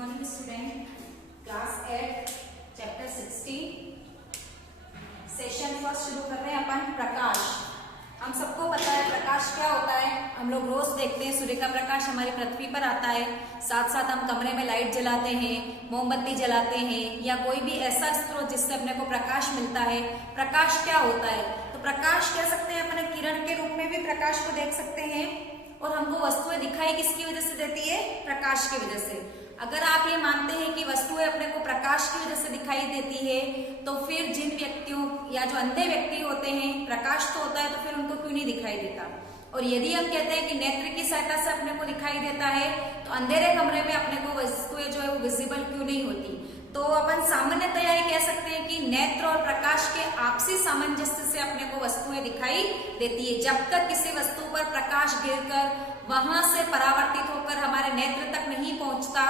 Morning student, class 8 chapter 16 session first शुरू कर रहे हैं अपन। प्रकाश। हम सबको पता है प्रकाश क्या होता है। हम लोग रोज देखते हैं सूर्य का प्रकाश हमारी पृथ्वी पर आता है, साथ साथ हम कमरे में लाइट जलाते हैं, मोमबत्ती जलाते हैं या कोई भी ऐसा स्रोत जिससे अपने को प्रकाश मिलता है। प्रकाश क्या होता है? तो प्रकाश कह सकते हैं अपने किरण के रूप में भी प्रकाश को देख सकते हैं। और हमको वस्तुएं दिखाई किसकी वजह से देती है? प्रकाश की वजह से। अगर आप ये मानते हैं कि वस्तुएं अपने को प्रकाश की वजह से दिखाई देती है, तो फिर जिन व्यक्तियों या जो अंधे व्यक्ति होते हैं, प्रकाश तो होता है तो फिर उनको क्यों नहीं दिखाई देता? और यदि हम कहते हैं कि नेत्र की सहायता से अपने को दिखाई देता है, तो अंधेरे कमरे में अपने को वस्तुएं जो है वो विजिबल क्यों नहीं होती? तो अपन सामान्यतया ये कह सकते हैं कि नेत्र और प्रकाश के आपसी सामंजस्य से अपने को वस्तुएं दिखाई देती है। जब तक किसी वस्तु पर प्रकाश गिरकर वहां से परावर्तित होकर हमारे नेत्र तक नहीं पहुंचता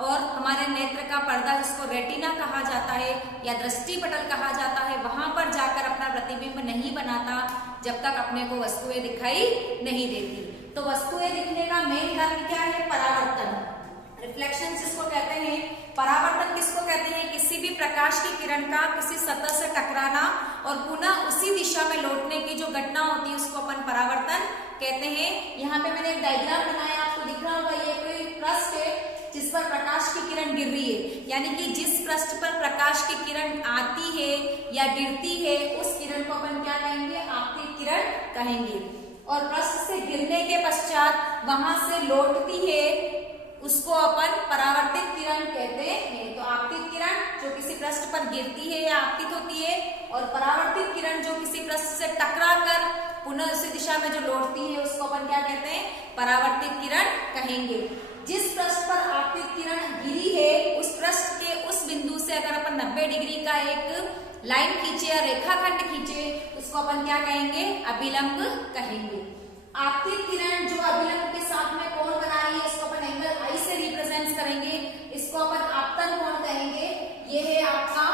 और हमारे नेत्र का पर्दा, जिसको रेटिना कहा जाता है या दृष्टि पटल कहा जाता है, वहां पर जाकर अपना प्रतिबिंब नहीं बनाता, जब तक अपने को वस्तुएं दिखाई नहीं देती। तो वस्तुएं दिखने का मेन कारण क्या है? परावर्तन, रिफ्लेक्शन जिसको कहते हैं। परावर्तन किसको कहते हैं? किसी भी प्रकाश की किरण का किसी सतह से टकराना और पुनः उसी दिशा में लौटने की जो घटना होती है उसको अपन परावर्तन कहते हैं। यहाँ पे मैंने एक डायग्राम बनाया, आपको दिख रहा होगा, ये कोई पृष्ठ है जिस पर प्रकाश की किरण गिर रही है, यानी कि जिस पृष्ठ पर प्रकाश की किरण आती है या गिरती है उस किरण को अपन क्या कहेंगे? आपतित किरण कहेंगे। और पृष्ठ से गिरने के पश्चात वहां से लौटती है उसको अपन परावर्तित किरण कहते हैं। तो आपतित किरण जो किसी पृष्ठ पर गिरती है या आपतित होती है, और परावर्तित किरण जो किसी पृष्ठ से टकराकर पुनः उसी दिशा में जो लौटती है उसको अपन क्या कहते हैं? परावर्तित किरण कहेंगे। जिस पृष्ठ पर आपतित किरण गिरी है उस पृष्ठ के उस बिंदु से अगर अपन 90 डिग्री का एक लाइन खींचे या रेखाखंड खींचे, उसको अपन क्या कहेंगे? अभिलंब कहेंगे। आपतित किरण जो अभिलंब के साथ में कोण बना रही है, इसको अपन एंगल आई से रिप्रेजेंट करेंगे, इसको अपन आपतन कोण कहेंगे। ये है आपका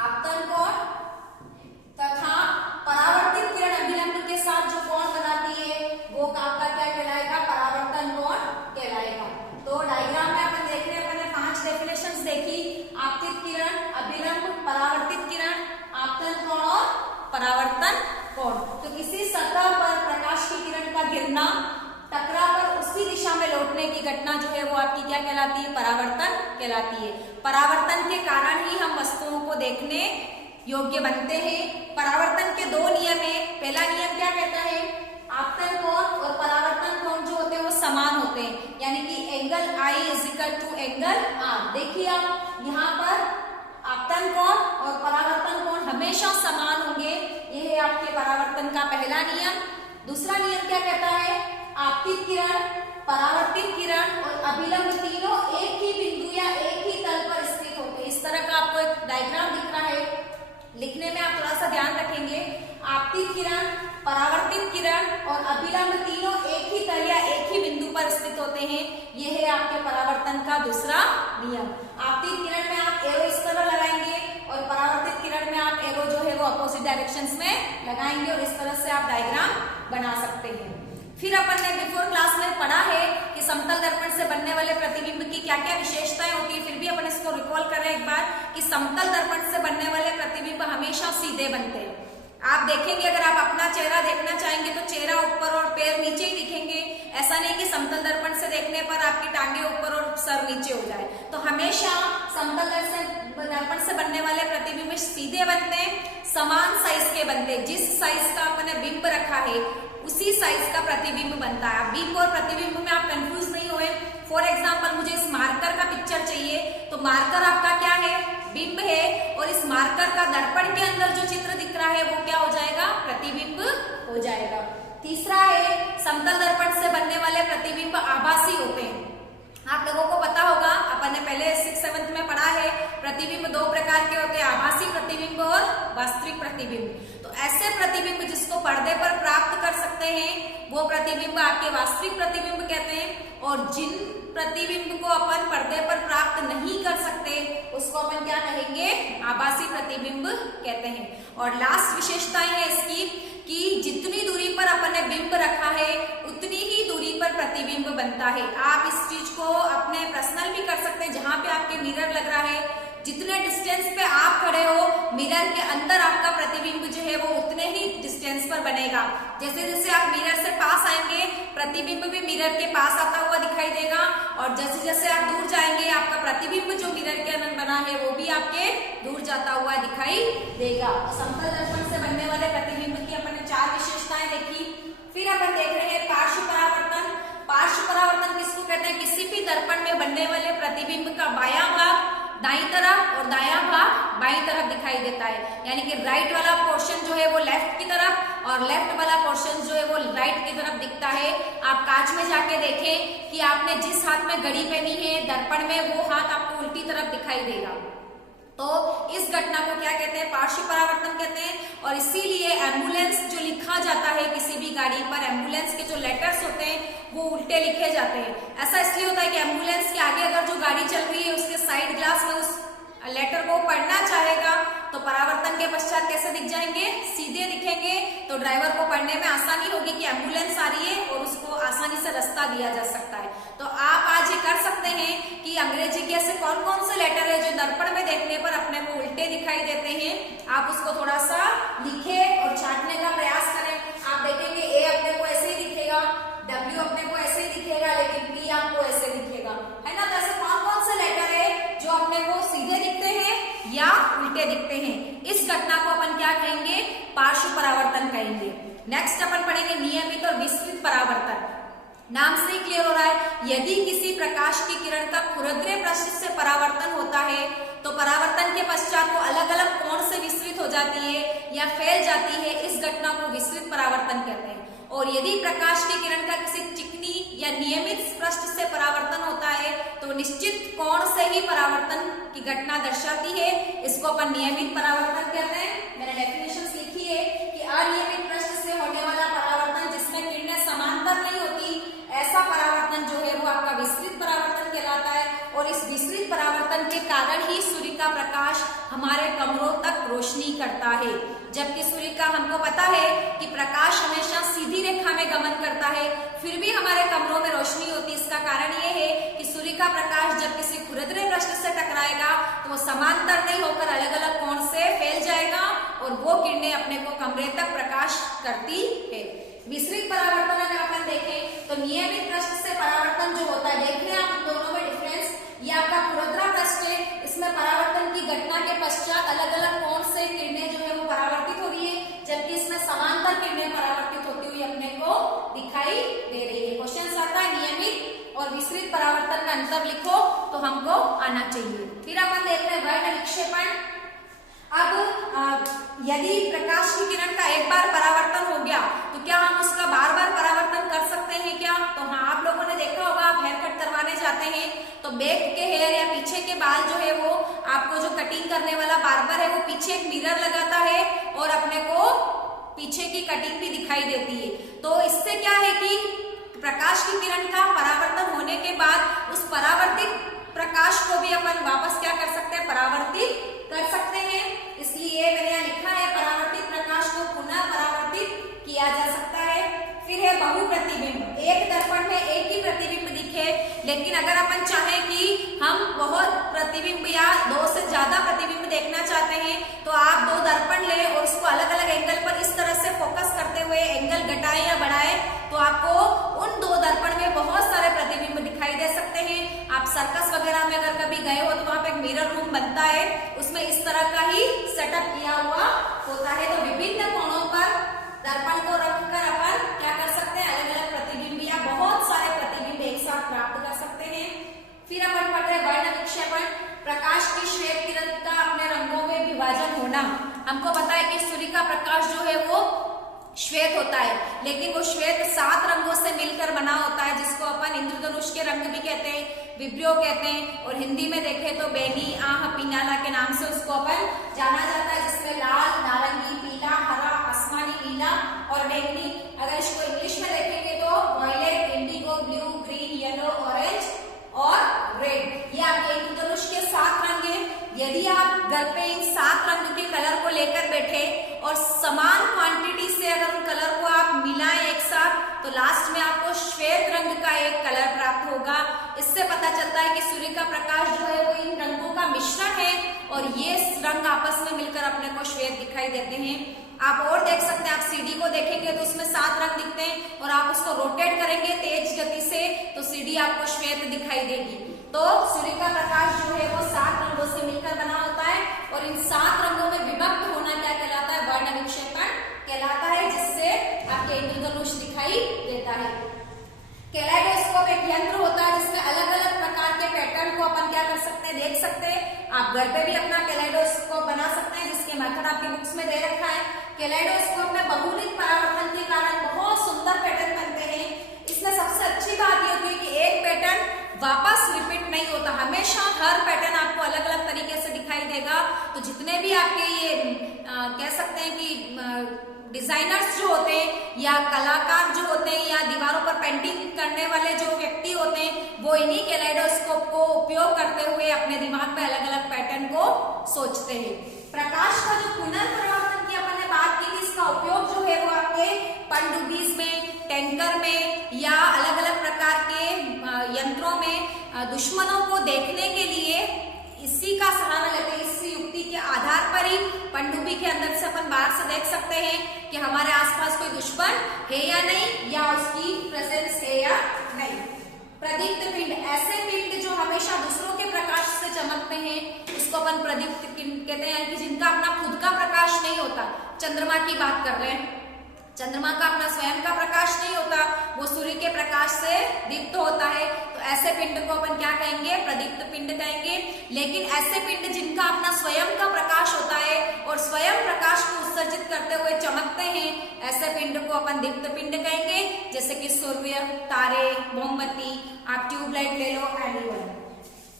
आपतन कोण। तथा परावर्तित किरण अभिलंब के साथ जो कोण बनाती है वो आपका क्या कहलाएगा? परावर्तन कोण कहलाएगा। तो डायग्राम में अपन देख रहे हैं, अपन ने 5 डेफिनेशंस देखी: आपतित किरण, अभिलंब, परावर्तित किरण, आपतन कोण और परावर्तन कोण। तो किसी सतह पर प्रकाश की किरण का गिरना, टकरा कर उसी दिशा में लौटने की घटना जो है वो आपकी क्या कहलाती है? परावर्तन कहलाती है। परावर्तन के कारण ही हम वस्तुओं को देखने योग्य बनते हैं। परावर्तन के 2 नियम है। पहला नियम क्या कहता है? आपतन कोण और परावर्तन कोण जो होते हैं वो समान होते हैं, यानी कि angle I is equal to angle R। देखिए आप यहाँ पर आपतन कोण और परावर्तन कोण हमेशा समान होंगे। यह है आपके परावर्तन का पहला नियम। दूसरा नियम क्या कहता है? आपतित किरण, परावर्तित किरण और अभिलंब तीनों एक ही बिंदु या एक ही तल पर स्थित होते हैं। इस तरह का आपको एक डायग्राम दिख रहा है, लिखने में आप थोड़ा सा ध्यान रखेंगे। आपतित किरण, परावर्तित किरण और अभिलंब तीनों एक ही तल या एक ही बिंदु पर स्थित होते हैं। यह है आपके परावर्तन का दूसरा नियम। आपतित किरण में आप एरो इस तरह लगाएंगे और परावर्तित किरण में आप एरो जो है वो अपोजिट डायरेक्शंस में लगाएंगे और इस तरह से आप डायग्राम बना सकते हैं। फिर अपन ने बिफोर क्लास में पढ़ा है कि समतल दर्पण से बनने वाले प्रतिबिंब की क्या क्या विशेषताएं होती है। फिर भी अपन इसको रिकॉल करें एक बार कि समतल दर्पण से बनने वाले प्रतिबिंब हमेशा सीधे बनते हैं। आप देखेंगे, अगर आप अपना चेहरा देखना चाहेंगे तो चेहरा ऊपर और पैर नीचे ही दिखेंगे। ऐसा नहीं कि समतल दर्पण से देखने पर आपकी टांगे ऊपर और सर नीचे हो जाए। तो हमेशा समतल दर्पण से बनने वाले प्रतिबिंब सीधे बनते हैं, समान साइज के बनते हैं। जिस साइज का अपने बिंब रखा है उसी साइज का प्रतिबिंब बनता है। बिंब और प्रतिबिंब में आप कंफ्यूज नहीं हुए। फॉर एग्जाम्पल, मुझे इस मार्कर का पिक्चर चाहिए, तो मार्कर आपका क्या है? बिंब है, और इस मार्कर का दर्पण के अंदर जो चित्र दिख रहा है वो क्या हो जाएगा? प्रतिबिंब हो जाएगा। तीसरा है, समतल दर्पण से बनने वाले प्रतिबिंब आभासी होते हैं। आप लोगों को पता होगा, अपन ने पहले 6th-7th में पढ़ा है, प्रतिबिंब 2 प्रकार के होते हैं, आभासी प्रतिबिंब और वास्तविक प्रतिबिंब। तो ऐसे प्रतिबिंब जिसको पर्दे पर प्राप्त कर सकते हैं वो प्रतिबिंब आपके वास्तविक प्रतिबिंब कहते हैं, और जिन प्रतिबिंब को अपन पर्दे पर प्राप्त नहीं कर सकते उसको अपन क्या कहेंगे? आभासी प्रतिबिंब कहते हैं। और लास्ट विशेषताएं है इसकी कि जितनी दूरी पर अपन ने बिंब रखा है उतनी ही दूरी दूरी पर प्रतिबिंब बनता है। आप इस चीज को अपने पर्सनल भी कर सकते हैं, जहां पे आपके मिरर लग रहा है, जितने डिस्टेंस पे आप खड़े हो मिरर के अंदर आपका प्रतिबिंब जो है वो उतने ही डिस्टेंस पर बनेगा। जैसे जैसे आप मिरर से पास आएंगे प्रतिबिंब भी मिरर के पास आता हुआ दिखाई देगा, और जैसे जैसे आप दूर जाएंगे आपका प्रतिबिंब जो मिरर के अंदर बना है वो भी आपके दूर जाता हुआ दिखाई देगा। तो समतल दर्पण से बनने वाले प्रतिबिंब की अपन ने 4 विशेषताएं देखी। फिर अपन देख रहे हैं पार्श्व परावर्तन। पार्श्व परावर्तन किसको कहते हैं? किसी भी दर्पण में बनने वाले प्रतिबिंब का बायां भाग दाईं तरफ और दायां भाग बाईं तरफ दिखाई देता है, यानी कि राइट वाला पोर्शन जो है वो लेफ्ट की तरफ और लेफ्ट वाला पोर्शन जो है वो राइट की तरफ दिखता है। आप कांच में जाके देखें कि आपने जिस हाथ में घड़ी पहनी है दर्पण में, वो हाथ आपको उल्टी तरफ दिखाई देगा। तो इस घटना को क्या कहते हैं? पार्श्व परावर्तन कहते हैं। और इसीलिए एम्बुलेंस जो लिखा जाता है किसी भी गाड़ी पर, एम्बुलेंस के जो लेटर्स होते हैं वो उल्टे लिखे जाते हैं। ऐसा इसलिए होता है कि एम्बुलेंस के आगे अगर जो गाड़ी चल रही है उसके साइड ग्लास में उस लेटर को पढ़ना चाहेगा तो परावर्तन के पश्चात कैसे दिख जाएंगे? सीधे दिखेंगे। तो ड्राइवर को पढ़ने में आसानी होगी कि एम्बुलेंस आ रही है और उसको आसानी से रास्ता दिया जा सकता है। तो आप आज ये कर सकते हैं कि अंग्रेजी के ऐसे कौन कौन से लेटर है जो दर्पण में देखने पर अपने को उल्टे दिखाई देते हैं, आप उसको थोड़ा सा लिखे और छांटने का प्रयास करें। आप देखेंगे ए अपने को ऐसे ही दिखेगा, डब्ल्यू अपने को ऐसे ही दिखेगा, लेकिन पी आपको ऐसे दिखेगा, है ना। तो ऐसे कौन कौन से लेटर है जो अपने को सीधे दिखते हैं या उल्टे दिखते हैं? इस घटना को अपन क्या कहेंगे? पार्श्व परावर्तन कहेंगे। नेक्स्ट अपन पढ़ेंगे नियमित और विस्तृत परावर्तन। नाम से क्लियर हो रहा है, यदि किसी प्रकाश की किरण का खुरदरे पृष्ठ से परावर्तन होता है तो परावर्तन के पश्चात वो अलग अलग कोण से विस्तृत हो जाती है या फैल जाती है, इस घटना को विस्तृत परावर्तन कहते हैं। और यदि प्रकाश की किरण का किसी चिकनी या नियमित पृष्ठ से परावर्तन होता है तो निश्चित कोण से ही परावर्तन की घटना दर्शाती है, इसको अपन नियमित परावर्तन कहते हैं। मैंने डेफिनेशन लिखी है कि अनियमित पृष्ठ से होने वाला परावर्तन जिसमें किरणें समांतर नहीं होती, ऐसा परावर्तन जो है वो आपका विस्तृत परावर्तन कहलाता है। और इस विस्तृत परावर्तन के कारण ही सूर्य का प्रकाश हमारे कमरों तक रोशनी करता है। जबकि सूर्य का हमको पता है कि प्रकाश हमेशा सीधी रेखा में गमन करता है, फिर भी हमारे कमरों में रोशनी होती है। इसका कारण ये है कि सूर्य का प्रकाश जब किसी खुरदरे पृष्ठ से टकराएगा तो वो समांतर नहीं होकर अलग अलग कोण से फैल जाएगा और वो किरणें अपने को कमरे तक प्रकाश करती है। विस्तृत परावर्तन अगर अपन देखें तो नियमित पृष्ठ से परावर्तन जो होता है, देख रहे हैं आप दोनों में डिफरेंस, ये आपका खुरदरा पृष्ठ है, इसमें परावर्तन की घटना के पश्चात अलग अलग कोण से किरणें जो है वो परावर्तित हो रही है, जबकि इसमें समांतर किरणें परावर्तित होती हुई अपने को दिखाई दे रही है। क्वेश्चन आता है नियमित और विस्तृत परावर्तन में अंतर लिखो तो हमको आना चाहिए। फिर अपन देख रहे हैं वर्ण विक्षेपण। अब यदि प्रकाश की किरण का एक बार परावर्तन हो गया तो क्या हम उसका बार बार परावर्तन कर सकते हैं क्या? तो हाँ, आप लोगों ने देखा होगा, आप हेयर कट करवाने जाते हैं तो बैक के हेयर या पीछे के बाल जो है वो आपको जो कटिंग करने वाला बार्बर है वो पीछे एक मिरर लगाता है और अपने को पीछे की कटिंग भी दिखाई देती है। तो इससे क्या है कि प्रकाश की किरण का परावर्तन होने के बाद उस परावर्तित प्रकाश को भी अपन वापस क्या कर सकते हैं? परावर्तित कर सकते हैं। इसलिए मैंने यहाँ लिखा है परावर्तित प्रकाश को पुनः परावर्तित किया जा सकता है। फिर है बहुप्रतिबिंब। एक दर्पण में एक ही प्रतिबिंब दिखे, लेकिन अगर अपन चाहें कि हम बहुत प्रतिबिंब या 2 से ज्यादा प्रतिबिंब देखना चाहते हैं तो आप 2 दर्पण लें और उसको अलग अलग एंगल पर इस तरह से फोकस करते हुए एंगल घटाएं या बढ़ाएं तो आपको उन 2 दर्पण में बहुत सारे प्रतिबिंब दिखाई दे सकते हैं। आप सर्कस वगैरह में अगर कभी गए हो तो वहां पे एक मिरर रूम बनता है, उसमें इस तरह का ही सेटअप किया हुआ होता है। तो विभिन्न कोणों पर दर्पण को रखकर अपन क्या कर सकते हैं? अलग अलग प्रतिबिंब या बहुत सारे प्रतिबिंब एक साथ प्राप्त कर सकते हैं। फिर अपन पढ़ रहे वर्ण विक्षेपण। प्रकाश की श्वेत किरण का अपने रंगों में विभाजन होना। हमको पता है कि सूर्य का प्रकाश जो है वो श्वेत होता है, लेकिन वो श्वेत 7 रंगों से मिलकर बना होता है, जिसको अपन इंद्रधनुष के रंग भी कहते हैं, विब्रियो कहते हैं, और हिंदी में देखें तो बेनी, आह, पिनाला के नाम से उसको अपन जाना जाता है, जिसमें लाल, नारंगी, पीला, हरा, आसमानी, नीला और बैंगनी। अगर इसको इंग्लिश में देखेंगे तो violet, indigo, blue, green, yellow, orange और रेड। ये आपके इंद्रधनुष के 7 रंग हैं। यदि आप घर पे इन 7 रंग के कलर को लेकर बैठे और समान क्वांटिटी से अगर उन कलर को आप मिलाएं एक साथ तो लास्ट में आपको श्वेत रंग इससे पता चलता है कि सूर्य का प्रकाश जो है वो इन रंगों का मिश्रण है और ये रंग आपस में मिलकर अपने को श्वेत दिखाई देते हैं। आप और देख सकते हैं, आप सीडी को देखेंगे तो उसमें 7 रंग दिखते हैं और आप उसको रोटेट करेंगे तेज गति से तो सीडी आपको श्वेत दिखाई देगी। तो सूर्य का प्रकाश जो है वो 7 रंगों से मिलकर बना होता है और इन 7 रंगों में विभक्त होना क्या कहलाता है? वर्ण विक्षेपण कहलाता है, जिससे आपके इंद्रधनुष दिखाई देता है। कैलेडोस्कोप एक यंत्र होता है जिसमें अलग अलग प्रकार के पैटर्न को अपन क्या कर सकते हैं? देख सकते हैं। आप घर पे भी अपना कैलेडोस्कोप बना सकते हैं, जिसके मेथड आपकी बुक्स में दे रखा है। कैलेडोस्कोप में बहुलिक परावर्तन के कारण बहुत सुंदर पैटर्न बनते हैं। इसमें सबसे अच्छी बात यह होती है कि एक पैटर्न वापस रिपीट नहीं होता, हमेशा हर पैटर्न आपको अलग अलग तरीके से दिखाई देगा। तो जितने भी आपके ये कह सकते हैं कि डिजाइनर्स जो होते हैं या कलाकार जो होते हैं या दीवारों पर पेंटिंग करने वाले जो व्यक्ति होते हैं, वो इन्हीं कैलेडोस्कोप को उपयोग करते हुए अपने दिमाग में अलग अलग पैटर्न को सोचते हैं। प्रकाश का जो पुनर्परावर्तन की अपन ने बात की थी, इसका उपयोग जो है वो आपके पनडुब्बीज में, टैंकर में या अलग अलग प्रकार के यंत्रों में दुश्मनों को देखने के लिए इसी का सहारा लेते हैं। इस युक्ति के आधार पर ही पनडुब्बी के अंदर से अपन बाहर से देख सकते हैं कि हमारे आसपास कोई दुश्मन है या नहीं, या उसकी प्रेजेंस है या नहीं। प्रदीप्त पिंड, ऐसे पिंड जो हमेशा दूसरों के प्रकाश से चमकते हैं, उसको अपन प्रदीप्त पिंड कहते हैं, कि जिनका अपना खुद का प्रकाश नहीं होता। चंद्रमा की बात कर रहे हैं, चंद्रमा का अपना स्वयं का प्रकाश नहीं होता, वो सूर्य के प्रकाश से दीप्त होता है। तो ऐसे पिंड को अपन क्या कहेंगे? प्रदीप्त पिंड कहेंगे। लेकिन ऐसे पिंड जिनका अपना स्वयं का प्रकाश होता है और स्वयं प्रकाश को उत्सर्जित करते हुए चमकते हैं, ऐसे पिंड को अपन दीप्त पिंड कहेंगे। जैसे कि सूर्य, तारे, मोमबत्ती, आप ट्यूबलाइट ले लो, एनीवन।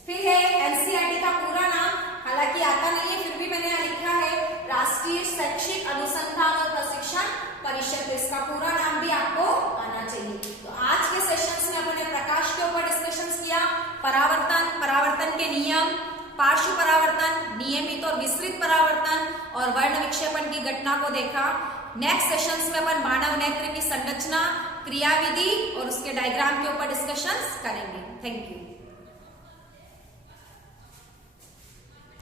फिर है एनसीईआरटी का पूरा नाम, हालांकि आता नहीं है फिर भी मैंने यहाँ लिखा है, राष्ट्रीय शैक्षिक अनुसंधान और प्रशिक्षण परिषद। इसका पूरा नाम भी आपको आना चाहिए। तो आज के सेशंस में अपने प्रकाश के ऊपर डिस्कशंस किया, परावर्तन, परावर्तन के नियम, पार्श्व परावर्तन, नियमित और विस्तृत परावर्तन और वर्ण विक्षेपण की घटना को देखा। नेक्स्ट सेशंस में अपन मानव नेत्र की संरचना, क्रियाविधि और उसके डायग्राम के ऊपर डिस्कशंस करेंगे। Thank you.